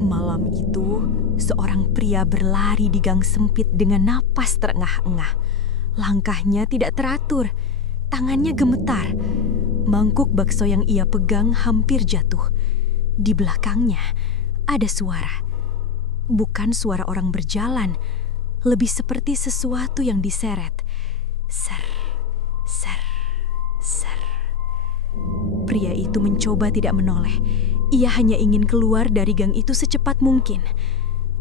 Malam itu, seorang pria berlari di gang sempit dengan napas terengah-engah. Langkahnya tidak teratur, tangannya gemetar. Mangkuk bakso yang ia pegang hampir jatuh. Di belakangnya ada suara. Bukan suara orang berjalan, lebih seperti sesuatu yang diseret. Ser, ser, ser. Pria itu mencoba tidak menoleh. Ia hanya ingin keluar dari gang itu secepat mungkin.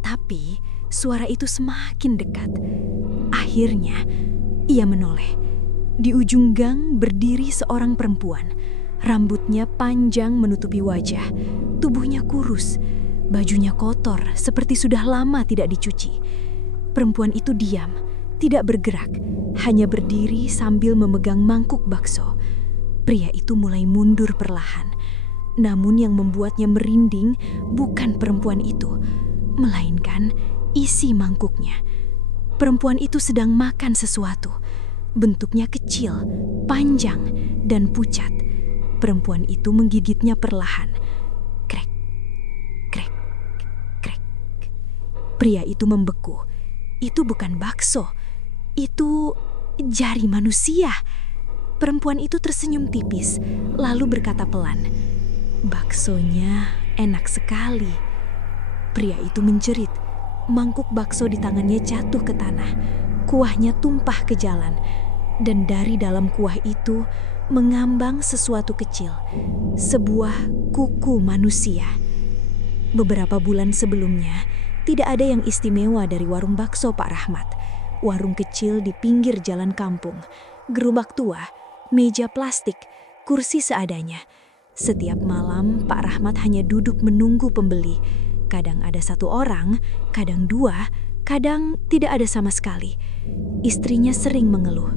Tapi suara itu semakin dekat. Akhirnya ia menoleh. Di ujung gang berdiri seorang perempuan. Rambutnya panjang menutupi wajah. Tubuhnya kurus. Bajunya kotor seperti sudah lama tidak dicuci. Perempuan itu diam, tidak bergerak. Hanya berdiri sambil memegang mangkuk bakso. Pria itu mulai mundur perlahan. Namun yang membuatnya merinding bukan perempuan itu, melainkan isi mangkuknya. Perempuan itu sedang makan sesuatu. Bentuknya kecil, panjang, dan pucat. Perempuan itu menggigitnya perlahan. Krek, krek, krek. Pria itu membeku. Itu bukan bakso. Itu jari manusia. Perempuan itu tersenyum tipis, lalu berkata pelan, "Baksonya enak sekali." Pria itu menjerit. Mangkuk bakso di tangannya jatuh ke tanah. Kuahnya tumpah ke jalan. Dan dari dalam kuah itu mengambang sesuatu kecil. Sebuah kuku manusia. Beberapa bulan sebelumnya, tidak ada yang istimewa dari warung bakso Pak Rahmat. Warung kecil di pinggir jalan kampung. Gerobak tua, meja plastik, kursi seadanya. Setiap malam Pak Rahmat hanya duduk menunggu pembeli. Kadang ada satu orang, kadang dua, kadang tidak ada sama sekali. Istrinya sering mengeluh,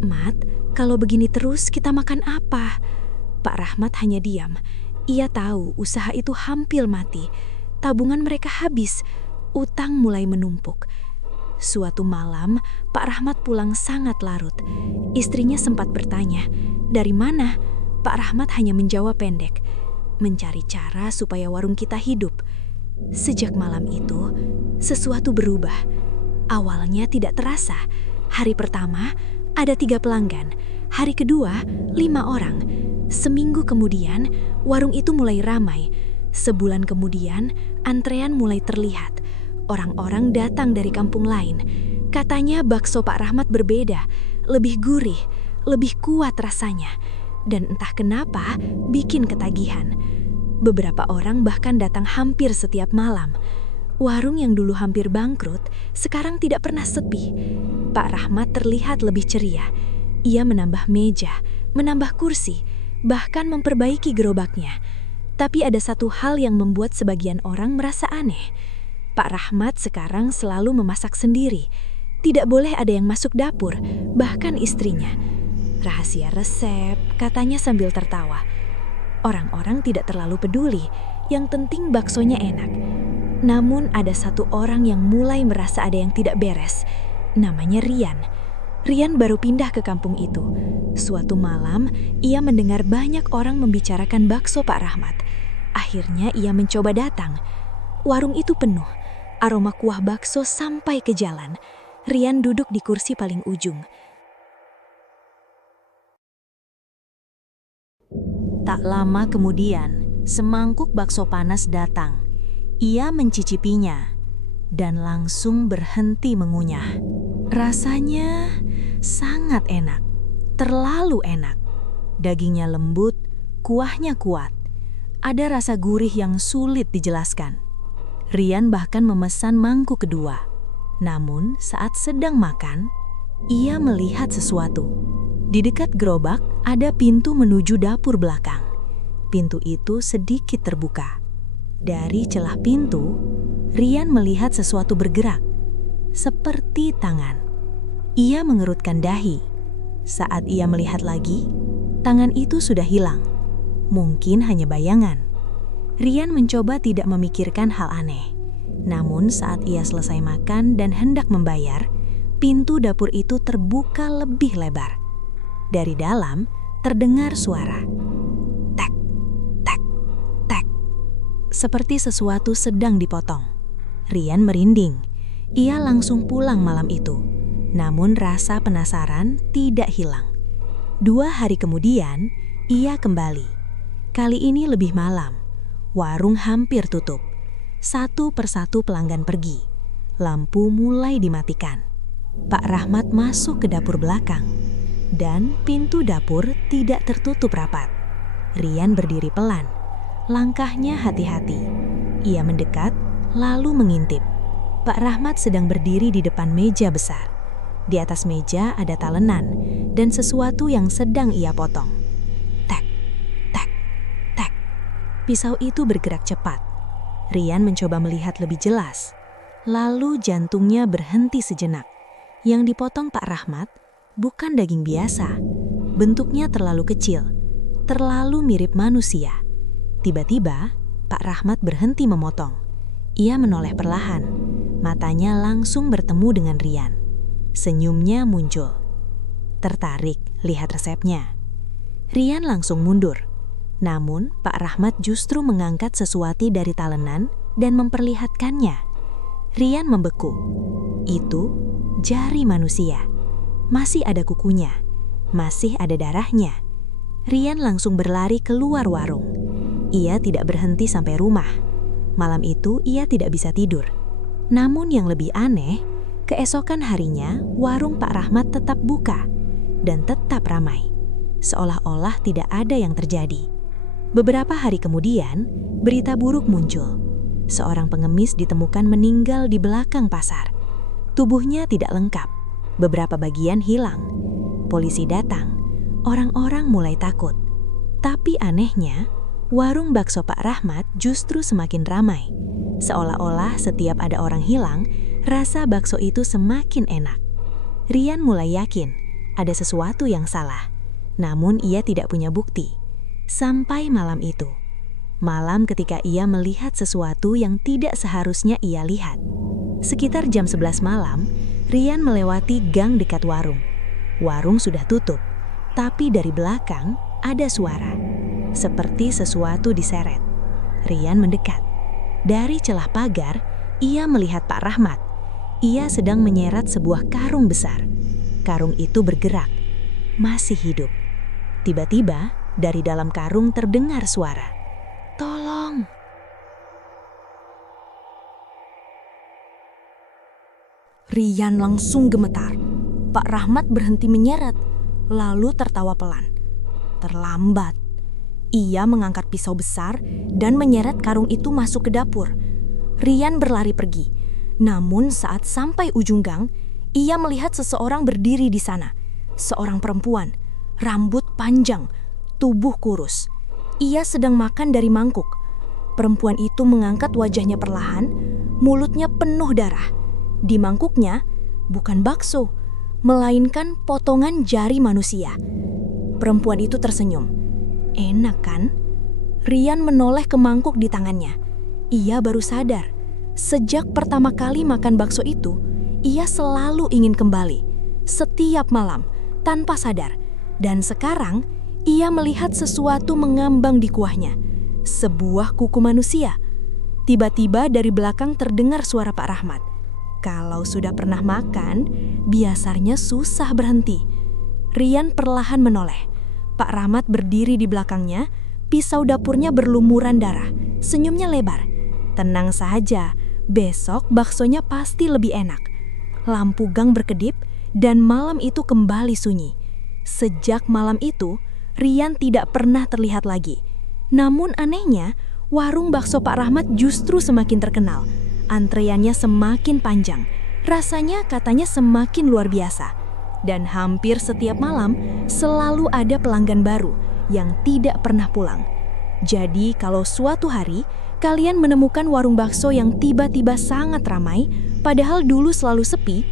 "Mat, kalau begini terus kita makan apa?" Pak Rahmat hanya diam. Ia tahu usaha itu hampir mati. Tabungan mereka habis, utang mulai menumpuk. Suatu malam, Pak Rahmat pulang sangat larut. Istrinya sempat bertanya, "Dari mana?" Pak Rahmat hanya menjawab pendek, "Mencari cara supaya warung kita hidup." Sejak malam itu, sesuatu berubah. Awalnya tidak terasa. Hari pertama, ada 3 pelanggan. Hari kedua, 5 orang. Seminggu kemudian, warung itu mulai ramai. Sebulan kemudian, antrean mulai terlihat. Orang-orang datang dari kampung lain. Katanya bakso Pak Rahmat berbeda, lebih gurih, lebih kuat rasanya. Dan entah kenapa bikin ketagihan. Beberapa orang bahkan datang hampir setiap malam. Warung yang dulu hampir bangkrut sekarang tidak pernah sepi. Pak Rahmat terlihat lebih ceria. Ia menambah meja, menambah kursi, bahkan memperbaiki gerobaknya. Tapi ada satu hal yang membuat sebagian orang merasa aneh. Pak Rahmat sekarang selalu memasak sendiri. Tidak boleh ada yang masuk dapur, bahkan istrinya. Rahasia resep, katanya sambil tertawa. Orang-orang tidak terlalu peduli, yang penting baksonya enak. Namun ada satu orang yang mulai merasa ada yang tidak beres. Namanya Rian. Rian baru pindah ke kampung itu. Suatu malam, ia mendengar banyak orang membicarakan bakso Pak Rahmat. Akhirnya ia mencoba datang. Warung itu penuh. Aroma kuah bakso sampai ke jalan. Rian duduk di kursi paling ujung. Tak lama kemudian, semangkuk bakso panas datang. Ia mencicipinya dan langsung berhenti mengunyah. Rasanya sangat enak, terlalu enak. Dagingnya lembut, kuahnya kuat. Ada rasa gurih yang sulit dijelaskan. Rian bahkan memesan mangkuk kedua. Namun saat sedang makan, ia melihat sesuatu. Di dekat gerobak ada pintu menuju dapur belakang. Pintu itu sedikit terbuka. Dari celah pintu, Rian melihat sesuatu bergerak, seperti tangan. Ia mengerutkan dahi. Saat ia melihat lagi, tangan itu sudah hilang. Mungkin hanya bayangan. Rian mencoba tidak memikirkan hal aneh. Namun saat ia selesai makan dan hendak membayar, pintu dapur itu terbuka lebih lebar. Dari dalam terdengar suara. Tek, tek, tek. seperti sesuatu sedang dipotong. Rian merinding. Ia langsung pulang malam itu. Namun rasa penasaran tidak hilang. 2 hari kemudian, ia kembali. Kali ini lebih malam. Warung hampir tutup. Satu persatu pelanggan pergi. Lampu mulai dimatikan. Pak Rahmat masuk ke dapur belakang. Dan pintu dapur tidak tertutup rapat. Rian berdiri pelan. Langkahnya hati-hati. Ia mendekat, lalu mengintip. Pak Rahmat sedang berdiri di depan meja besar. Di atas meja ada talenan dan sesuatu yang sedang ia potong. Tek, tek, tek. Pisau itu bergerak cepat. Rian mencoba melihat lebih jelas. Lalu jantungnya berhenti sejenak. Yang dipotong Pak Rahmat bukan daging biasa. Bentuknya terlalu kecil, terlalu mirip manusia. Tiba-tiba, Pak Rahmat berhenti memotong. Ia menoleh perlahan. Matanya langsung bertemu dengan Rian. Senyumnya muncul. Tertarik lihat resepnya. Rian langsung mundur. Namun, Pak Rahmat justru mengangkat sesuatu dari talenan dan memperlihatkannya. Rian membeku. Itu jari manusia. Masih ada kukunya. Masih ada darahnya. Rian langsung berlari keluar warung. Ia tidak berhenti sampai rumah. Malam itu ia tidak bisa tidur. Namun yang lebih aneh, keesokan harinya warung Pak Rahmat tetap buka dan tetap ramai. Seolah-olah tidak ada yang terjadi. Beberapa hari kemudian, berita buruk muncul. Seorang pengemis ditemukan meninggal di belakang pasar. Tubuhnya tidak lengkap. Beberapa bagian hilang. Polisi datang. Orang-orang mulai takut. Tapi anehnya, warung bakso Pak Rahmat justru semakin ramai. Seolah-olah setiap ada orang hilang, rasa bakso itu semakin enak. Rian mulai yakin ada sesuatu yang salah. Namun ia tidak punya bukti. Sampai malam itu. Malam ketika ia melihat sesuatu yang tidak seharusnya ia lihat. Sekitar jam 11 malam, Rian melewati gang dekat warung. Warung sudah tutup, tapi dari belakang ada suara. Seperti sesuatu diseret. Rian mendekat. Dari celah pagar, ia melihat Pak Rahmat. Ia sedang menyeret sebuah karung besar. Karung itu bergerak, masih hidup. Tiba-tiba, dari dalam karung terdengar suara. Tolong! Rian langsung gemetar. Pak Rahmat berhenti menyeret, lalu tertawa pelan. Terlambat. Ia mengangkat pisau besar dan menyeret karung itu masuk ke dapur. Rian berlari pergi. Namun saat sampai ujung gang, ia melihat seseorang berdiri di sana. Seorang perempuan, rambut panjang, tubuh kurus. Ia sedang makan dari mangkuk. Perempuan itu mengangkat wajahnya perlahan, mulutnya penuh darah. Di mangkuknya bukan bakso, melainkan potongan jari manusia. Perempuan itu tersenyum. Enak kan? Rian menoleh ke mangkuk di tangannya. Ia baru sadar, sejak pertama kali makan bakso itu, ia selalu ingin kembali. Setiap malam, tanpa sadar. Dan sekarang, ia melihat sesuatu mengambang di kuahnya. Sebuah kuku manusia. Tiba-tiba dari belakang terdengar suara Pak Rahmat. Kalau sudah pernah makan, biasanya susah berhenti. Rian perlahan menoleh. Pak Rahmat berdiri di belakangnya, pisau dapurnya berlumuran darah. Senyumnya lebar. Tenang saja, besok baksonya pasti lebih enak. Lampu gang berkedip dan malam itu kembali sunyi. Sejak malam itu, Rian tidak pernah terlihat lagi. Namun anehnya, warung bakso Pak Rahmat justru semakin terkenal. Antreannya semakin panjang. Rasanya katanya semakin luar biasa. Dan hampir setiap malam selalu ada pelanggan baru yang tidak pernah pulang. Jadi kalau suatu hari kalian menemukan warung bakso yang tiba-tiba sangat ramai, padahal dulu selalu sepi,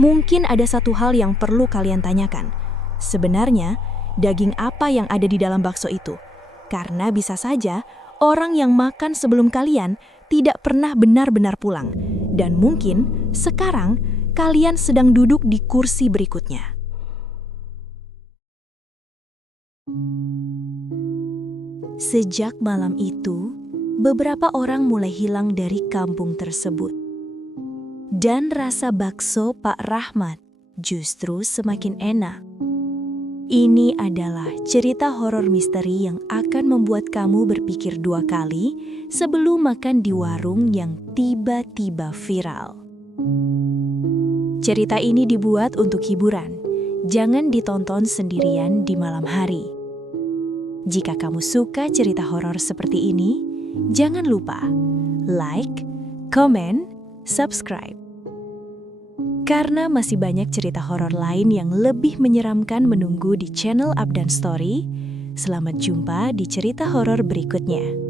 mungkin ada satu hal yang perlu kalian tanyakan. Sebenarnya, daging apa yang ada di dalam bakso itu? Karena bisa saja orang yang makan sebelum kalian tidak pernah benar-benar pulang. Dan mungkin sekarang kalian sedang duduk di kursi berikutnya. Sejak malam itu, beberapa orang mulai hilang dari kampung tersebut. Dan rasa bakso Pak Rahmat justru semakin enak. Ini adalah cerita horor misteri yang akan membuat kamu berpikir 2 kali sebelum makan di warung yang tiba-tiba viral. Cerita ini dibuat untuk hiburan. Jangan ditonton sendirian di malam hari. Jika kamu suka cerita horor seperti ini, jangan lupa like, comment, subscribe. Karena masih banyak cerita horor lain yang lebih menyeramkan menunggu di channel Up dan Story. Selamat jumpa di cerita horor berikutnya.